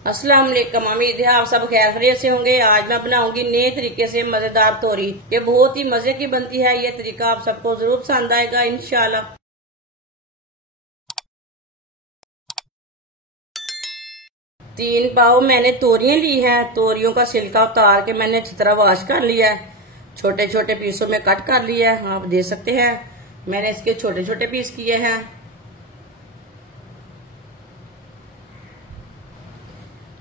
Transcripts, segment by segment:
अस्सलाम वालेकुम। उम्मीद है आप सब खैर खैरियत से होंगे। आज मैं बनाऊंगी नए तरीके से मजेदार तोरी। ये बहुत ही मजे की बनती है। ये तरीका आप सबको जरूर पसंद आएगा इंशाल्लाह। 3 पाव मैंने तोरियां ली हैं। तोरियों का छिलका उतार के मैंने अच्छी तरह वॉश कर लिया है। छोटे छोटे पीसों में कट कर लिया है। आप देख सकते हैं मैंने इसके छोटे छोटे पीस किए हैं।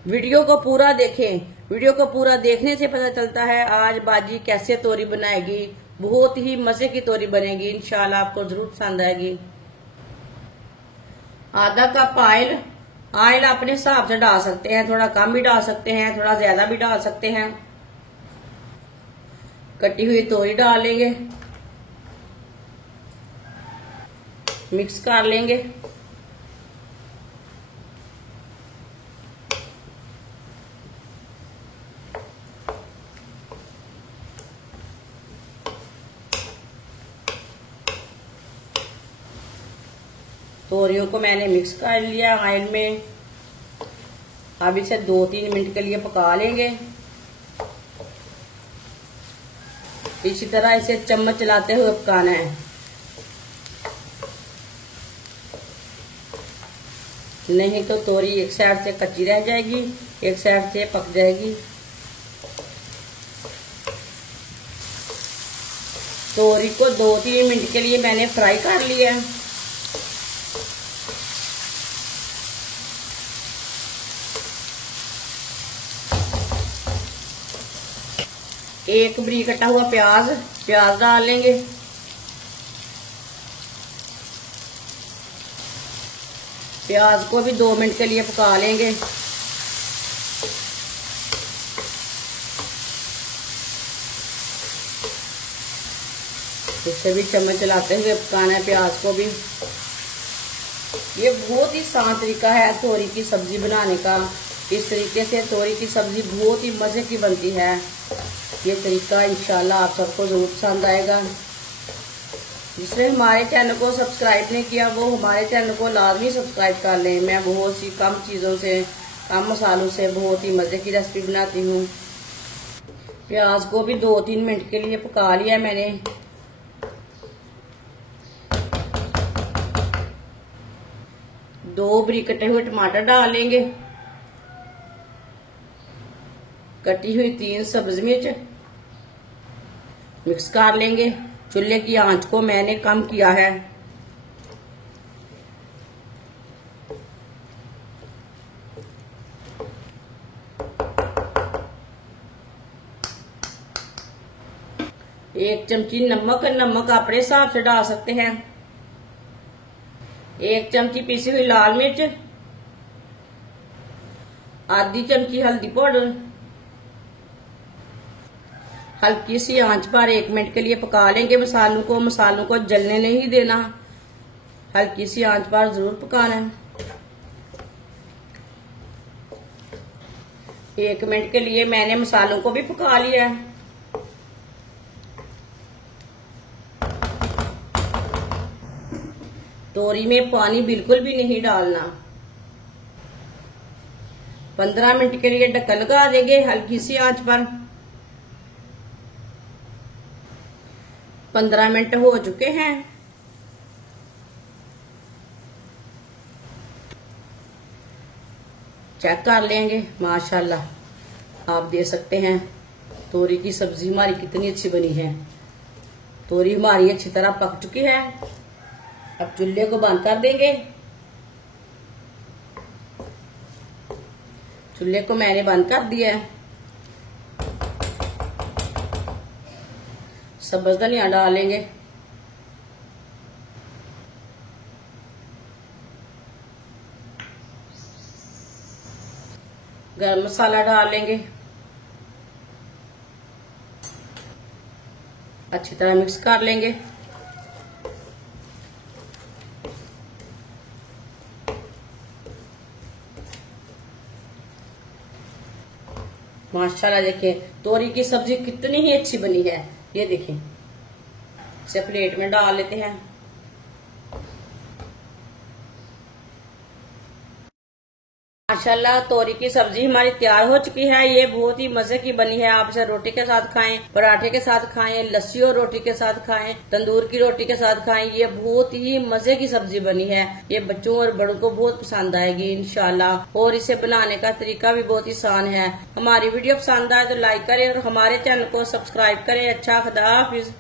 वीडियो को पूरा देखें। वीडियो को पूरा देखने से पता चलता है आज बाजी कैसे तोरी बनाएगी। बहुत ही मजे की तोरी बनेगी इंशाल्लाह, आपको जरूर पसंद आएगी। आधा कप ऑयल। ऑयल अपने हिसाब से डाल सकते हैं, थोड़ा कम भी डाल सकते हैं, थोड़ा ज्यादा भी डाल सकते हैं। कटी हुई तोरी डाल लेंगे, मिक्स कर लेंगे। तोरियों को मैंने मिक्स कर लिया ऑयल में। अब इसे 2-3 मिनट के लिए पका लेंगे। इसी तरह इसे चम्मच चलाते हुए पकाना है, नहीं तो तोरी एक साइड से कच्ची रह जाएगी, एक साइड से पक जाएगी। तोरी को 2-3 मिनट के लिए मैंने फ्राई कर लिया है। एक बरीक कटा हुआ प्याज डाल लेंगे। प्याज को भी 2 मिनट के लिए पका लेंगे। इसे भी चम्मच चलाते हुए पकाना है प्याज को भी। ये बहुत ही आसान तरीका है तोरी की सब्जी बनाने का। इस तरीके से तोरी की सब्जी बहुत ही मजे की बनती है। ये तरीका इंशाल्लाह आप सबको जरूर पसंद आएगा। जिसने हमारे चैनल को सब्सक्राइब नहीं किया वो हमारे चैनल को लाजमी सब्सक्राइब कर लें। मैं बहुत सी कम चीज़ों से, कम मसालों से बहुत ही मज़े की रेसिपी बनाती हूँ। प्याज को भी 2-3 मिनट के लिए पका लिया मैंने। दो बरीक कटे हुए टमाटर डाल लेंगे। कटी हुई 3 सब्ज मिर्च मिक्स कर लेंगे। चूल्हे की आंच को मैंने कम किया है। एक चमची नमक अपने हिसाब से डाल सकते हैं। 1 चमची पीसी हुई लाल मिर्च, आधी चमची हल्दी पाउडर। हल्की सी आंच पर 1 मिनट के लिए पका लेंगे मसालों को जलने नहीं देना, हल्की सी आंच पर जरूर पकाना है। 1 मिनट के लिए मैंने मसालों को भी पका लिया है। तोरी में पानी बिल्कुल भी नहीं डालना। 15 मिनट के लिए ढक्कन लगा देंगे हल्की सी आंच पर। 15 मिनट हो चुके हैं। चेक कर लेंगे। माशाल्लाह आप देख सकते हैं तोरी की सब्जी हमारी कितनी अच्छी बनी है। तोरी हमारी अच्छी तरह पक चुकी है। अब चूल्हे को बंद कर देंगे। चूल्हे को मैंने बंद कर दिया है। सब्ज धनिया डालेंगे। गरम मसाला डाल लेंगे। अच्छी तरह मिक्स कर लेंगे। माशाल्लाह देखिए तोरी की सब्जी कितनी ही अच्छी बनी है। ये देखिए इसे प्लेट में डाल लेते हैं। माशाल्लाह तोरी की सब्जी हमारी तैयार हो चुकी है। ये बहुत ही मजे की बनी है। आप इसे रोटी के साथ खाएं, पराठे के साथ खाएं, लस्सी और रोटी के साथ खाएं, तंदूर की रोटी के साथ खाएं। ये बहुत ही मजे की सब्जी बनी है। ये बच्चों और बड़ों को बहुत पसंद आएगी इंशाल्लाह। और इसे बनाने का तरीका भी बहुत ही आसान है। हमारी वीडियो पसंद आए तो लाइक करें और हमारे चैनल को सब्सक्राइब करें। अच्छा, खुदा हाफिज।